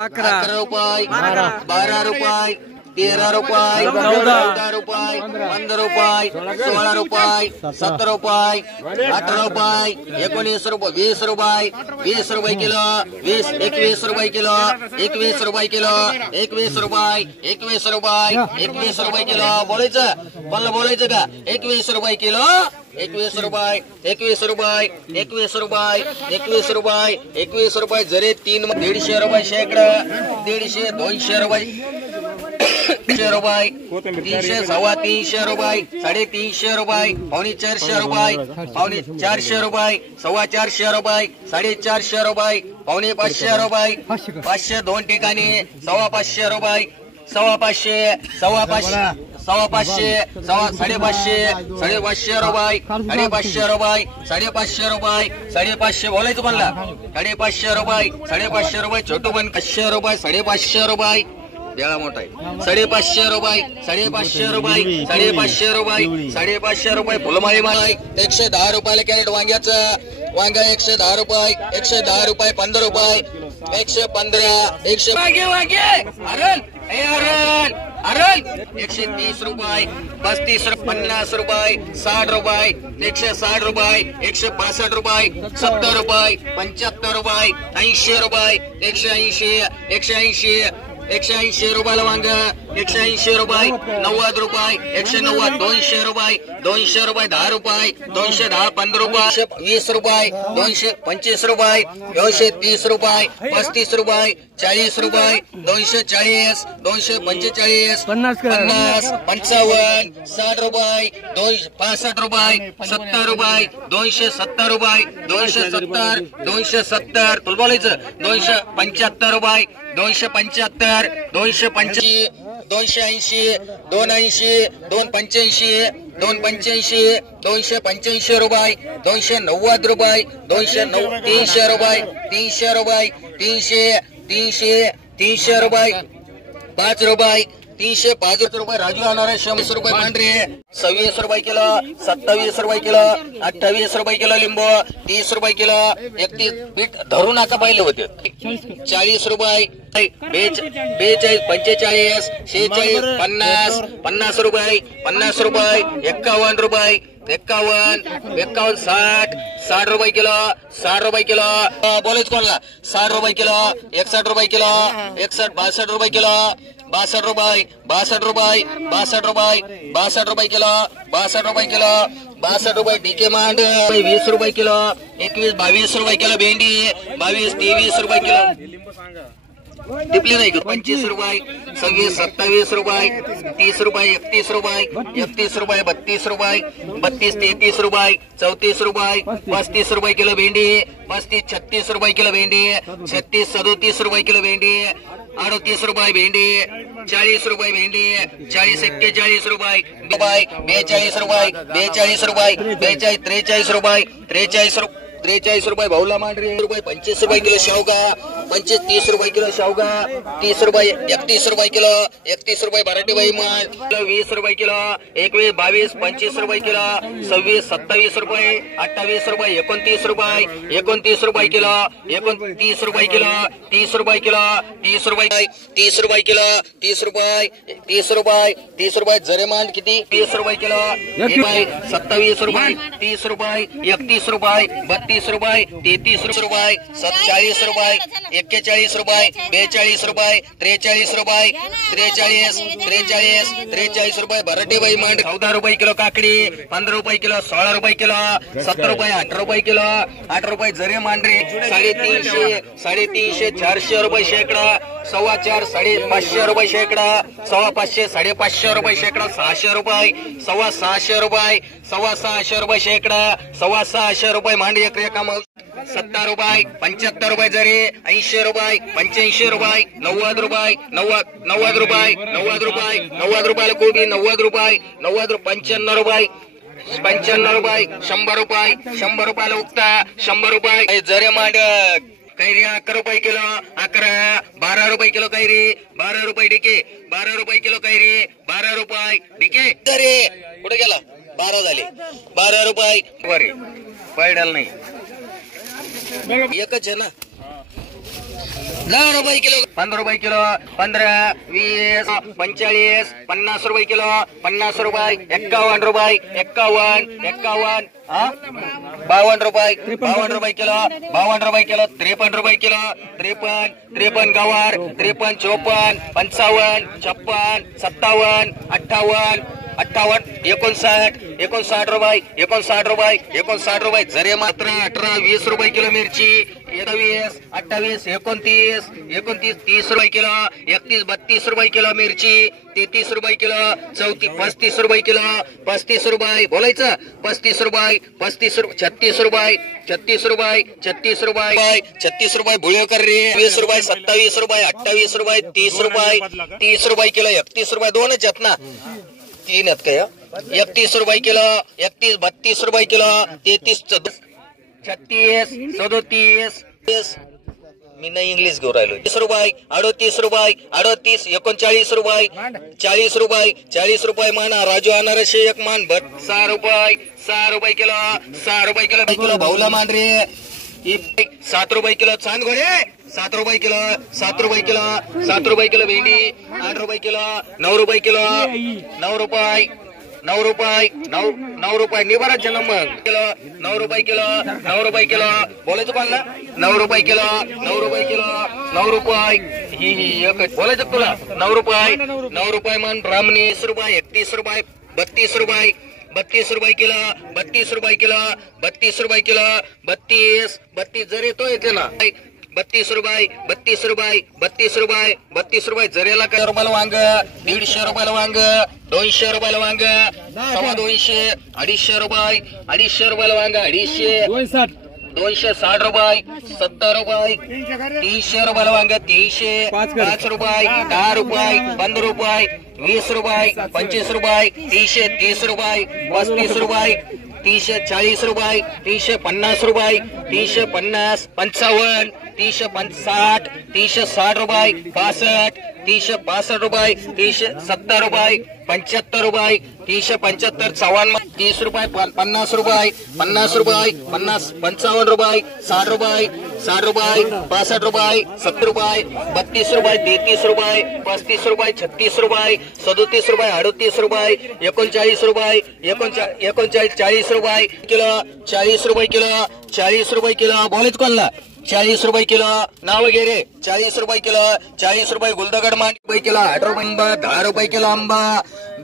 11 रुपये 12 रुपये 13 रुपये 14 रुपये 15 रुपये 16 रुपये 17 रुपये 18 रुपये 19 रुपये 20 रुपये 20 रुपये किलो 21 रुपये किलो 21 रुपये किलो 21 रुपये 21 रुपये 21 रुपये किलो बोलायचं मला बोलायचं का 21 रुपये किलो 21 रुपये 21 रुपये 21 रुपये 21 रुपये 21 रुपये जरे 150 रुपये शेकडा 150 200 रुपये 300 रुपये 300 सव्वा 300 रुपये 350 रुपये पावणे 400 रुपये पावणे 400 रुपये सव्वा 400 रुपये 450 रुपये पावणे 500 रुपये 500 दोन ठिकाणी सव्वा 500 रुपये सव्वा 500 सव्वा 500 सव्वा 500 सव्वा 550 550 रुपये 550 रुपये 550 रुपये 550 बोलायचं म्हणला 550 रुपये 550 रुपये छोटू पण 500 रुपये 550 रुपये देळा मोठा आहे 550 रुपये 550 रुपये 550 रुपये 550 रुपये फुलमाळी माळ 110 रुपयाला कॅरेट वांग्याचं वांगा 110 रुपये 110 रुपये 15 रुपये 115 100 वांगे वांगे अरल अरल अरल 130 रुपये 35 50 रुपये 60 रुपये 160 रुपये 165 रुपये 70 रुपये 75 रुपये 80 रुपये 180 180 रुपयाला वांग 180 रुपये 90 रुपये 190 200 रुपये 200 रुपये 10 रुपये 210 15 रुपये 20 रुपये 225 रुपये 230 रुपये 35 रुपये 40 रुपये 240 245 50 55 60 रुपये 265 रुपये 70 रुपये 270 रुपये 270 270 तुला बोलायचं 275 रुपये 275 285 280 280 285 285 285 रुपये 290 रुपये 300 रुपये 300 रुपये 300 रुपये 5 रुपये 305 रुपये राजू आणणार 100 रुपये पांढरे 26 रुपये किलो 27 रुपये किलो 28 रुपये किलो लिंबू 30 रुपये किलो 31 पीठ धरू नका पाहिले होते 40 रुपये 42 45 46 50 50 रुपये 50 रुपये 51 रुपये 51 60 रुपये किलो 60 रुपये किलो बोलायच कोणला 60 रुपये किलो 61 रुपये किलो 61 62 रुपये किलो 62 रुपये 62 रुपये 62 रुपये 62 रुपये किलो 62 रुपये किलो 62 रुपये डीके मांड 20 रुपये किलो 21 22 रुपये किलो भेंडी 22 23 रुपये किलो टिपले नाही 25 रुपये 26 27 रुपये 30 रुपये 31 रुपये 31 रुपये 32 रुपये 32 33 रुपये 34 रुपये 35 रुपये किलो भेंडी 35 36 रुपये किलो भेंडी 36 37 रुपये किलो भेंडी 38 रुपये भेंडी 40 रुपये भेंडी 40 41 रुपये 42 रुपये 42 रुपये 43 रुपये 43 रुपये भाऊला मांडरे रुपये 25 रुपये किलो शेवगा 25 30 रुपये किलो शेवगा 30 रुपये 31 रुपये किलो 31 रुपये मराठी बाई माल 20 रुपये किलो 21 22 25 रुपये किलो 26 27 रुपये 28 रुपये 29 रुपये 29 रुपये किलो 29 रुपये किलो 30 रुपये किलो 30 रुपये 30 रुपये किलो 30 रुपये 30 रुपये जरे मांड किती 30 रुपये किलो 27 रुपये 30 रुपये 31 रुपये 32 रुपये 33 रुपये 40 रुपये 41 रुपये 42 रुपये 43 रुपये 43 रुपये भरटे बाई मांड 14 रुपये किलो काकडी 15 रुपये किलो 16 रुपये किलो 17 रुपये 18 रुपये किलो 8 रुपये जरे मांडरे 350 400 रुपये शेकडा 4.25 550 रुपये शेकडा 550 550 रुपये शेकडा 600 रुपये 650 रुपये 650 रुपये शेकडा 650 रुपये मांडी एक रेखा 70 रुपये 75 रुपये जरी 80 रुपये 85 रुपये 90 रुपये 90 रुपये 90 रुपये 90 रुपयाला कोबी 90 रुपये 95 रुपये 95 रुपये 100 रुपये 100 रुपयाला उगता 100 रुपये जरे मांड कैरी 11 रुपये किलो 11 12 रुपये किलो कैरी 12 रुपये डिके 12 रुपये किलो कैरी 12 रुपये डिके जरे कुठे गेला 12 झाले 12 रुपये बरे पैडाल नाही एकच आहे ना 10 रुपये किलो, 15 रुपये किलो, 15, 20, 45, 50 रुपये किलो, 50 रुपये, 51 रुपये, 51, 51, 52 रुपये, 52 रुपये किलो, 52 रुपये किलो, 53 रुपये किलो, 53, 53 गवार, 53, 54, 55, 56, 57, 58, 58, 59, 59 रुपये, 59 रुपये, 59 रुपये. जरे मात्र 18, 20 रुपये किलो मिरची, 27, 28, 29, 29, 30 रुपये किलो, 31, 32 रुपये किलो मिरची, 33 रुपये किलो, 34, 35 रुपये किलो, 35 रुपये बोलायचं, 35 रुपये, 35 रुपये, 36 रुपये, 36 रुपये, 36 रुपये, 36 रुपये भुळेकर रे, 20 रुपये, 27 रुपये, 28 रुपये, 30 रुपये, 30 रुपये किलो, 31 रुपये, दोनच आहेत ना, 3 आहेत काय, 31 रुपये किलो, 31, 32 रुपये किलो, 33, 36, 37, मी नाही इंग्लिश घेऊन राहिलो. 30 रुपये, 38 रुपये, 38, 39 रुपये, 40 रुपये, 40 रुपये माना राजू अनारसे एक मान भट, 6 रुपये, 6 रुपये किलो, 6 रुपये किलो भाऊला मान रे, 7 रुपये किलो चांद घोडे, 7 रुपये किलो, 7 रुपये किलो, 7 रुपये किलो भेंडी, 8 रुपये किलो, 9 रुपये किलो, 9 रुपये, 9 रुपये, 9 रुपये निवाराच नंबर किलो, 9 रुपये किलो, 9 रुपये किलो बोलायचं कोणाला, 9 रुपये किलो, 9 रुपये किलो, 9 रुपये ही बोलायचं तुला, 9 रुपये, 9 रुपये मन ब्राह्मणी, 30 रुपये, 31 रुपये, 32 रुपये, 32 रुपये किलो, 32 रुपये किलो, 32 रुपये किलो, 32 जर येतो येते ना, 32 रुपये, 32 रुपये, 32 रुपये, 32 रुपये जरेला काय रुपयाला वांग, 150 रुपयाला वांग, 200 रुपयाला वांग, 250, 250 रुपये, 250 रुपयाला वांग, 250, 260 रुपये, 70 रुपये, 300 रुपयाला वांग, 300, 5 रुपये, 10 रुपये, 15 रुपये, 20 रुपये, 25 रुपये, 330 रुपये, 35 रुपये, 340 रुपये, 350 रुपये, 350, 55, 360, 360 रुपये, 65, 365 रुपये, 370 रुपये, 75 रुपये, 375, 30 रुपये, 50 रुपये, 50 रुपये, 50, 55 रुपये, 60 रुपये, 60 रुपये, 65 रुपये, 70 रुपये, 32 रुपये, 33 रुपये, 35 रुपये, 36 रुपये, 37 रुपये, 38 रुपये, 39 रुपये, 39, 40 रुपये किलो, 40 रुपये किलो, 40 रुपये किलो बोलायचं कोणला, 40 रुपये किलो नाव वगैरे, 40 रुपये किलो, 40 रुपये गुलदगड मांडी रुपये किलो, 8 रुपये आंबा, 10 रुपये किलो आंबा,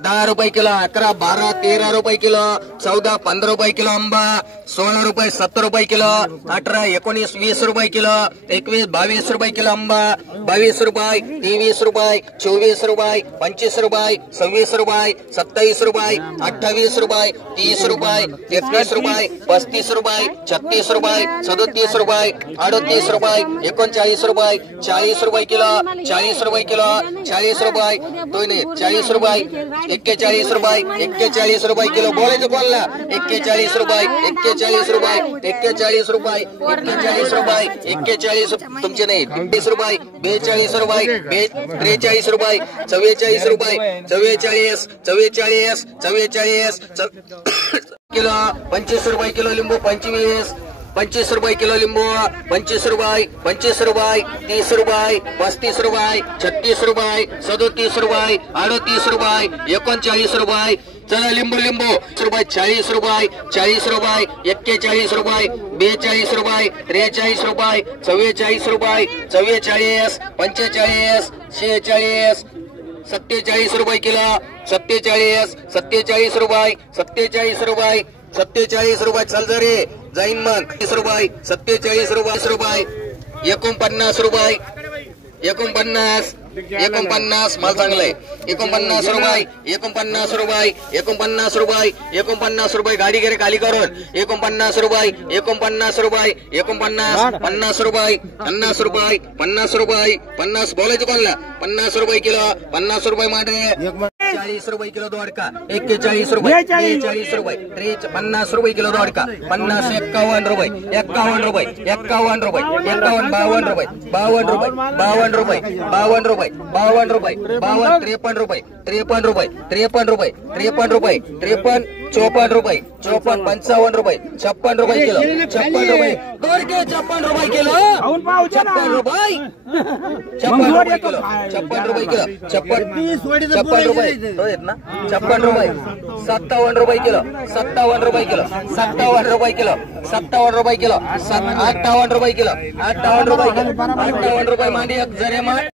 10 रुपये किलो, 11, 12, 13 रुपये किलो, 14, 15 रुपये किलो आंबा, 16 रुपये, 70 रुपये किलो, 18, 19, 20 रुपये किलो, 21, 22 रुपये किलो आंबा, 22 रुपये, 23 रुपये, 24 रुपये, 25 रुपये, 26 रुपये, 27 रुपये, 28 रुपये, 30 रुपये, 31 रुपये, 35 रुपये, 36 रुपये, 37 रुपये, 38 रुपये, 39 रुपये, 40 रुपये किलो, 40 रुपये किलो, 40 रुपये, तो नाही 40 रुपये, 41 रुपये, 41 रुपये किलो बोलायचं बोलला, 41 रुपये, 41 रुपये, 41 रुपये, 41 रुपये, 41 तुमचे नाही, 20 रुपये, 42 रुपये, 43 रुपये, 44 रुपये, 44, 44, 44 किलो, 25 रुपये किलो लिंबू, 25 रुपये किलो लिंबू, 25 रुपये, 25 रुपये, 30 रुपये, 35 रुपये, 36 रुपये, 37 रुपये, 38 रुपये, 39 रुपये, चला लिंबू 40 रुपये, 40 रुपये, 41 रुपये, 42 रुपये, 43 रुपये, 44 रुपये, 44, 45, 46, 47 रुपये किलो, 47 रुपये, 47 रुपये, 47 रुपये चल जरे जाईन मग, 30 रुपये, 47 रुपये, 49 रुपये, 49 माल चांगलाय, 49 रुपये, 49 रुपये, 49 रुपये, 49 रुपये गाडी गेले खाली करून, 49 रुपये, 49 रुपये, 49, 50 रुपये, 50 रुपये, 50 रुपये, 50 बोलायचं कोणला, 50 रुपये किलो, 50 रुपये माटे, 40 रुपये किलो दोडका, 41 रुपये, 43 रुपये, 50 रुपये किलो दोडका, 50, 51 रुपये, 51 रुपये, 51 रुपये, 51, 52 रुपये, 52 रुपये, 52 रुपये, 52 रुपये, 52 रुपये, 52, 53 रुपये, 53 रुपये, 53 रुपये, 53 रुपये, 53, 54 रुपये 55 रुपये 56 रुपये किलो 56 रुपये 56 रुपये किलो 56 रुपये 56 रुपये किलो 56 रुपये किलो 56 रुपये तो आहेत ना 56 रुपये 57 रुपये किलो 57 रुपये किलो 57 रुपये किलो 57 रुपये किलो 58 रुपये किलो 58 रुपये 58 रुपये मांडी एक जरे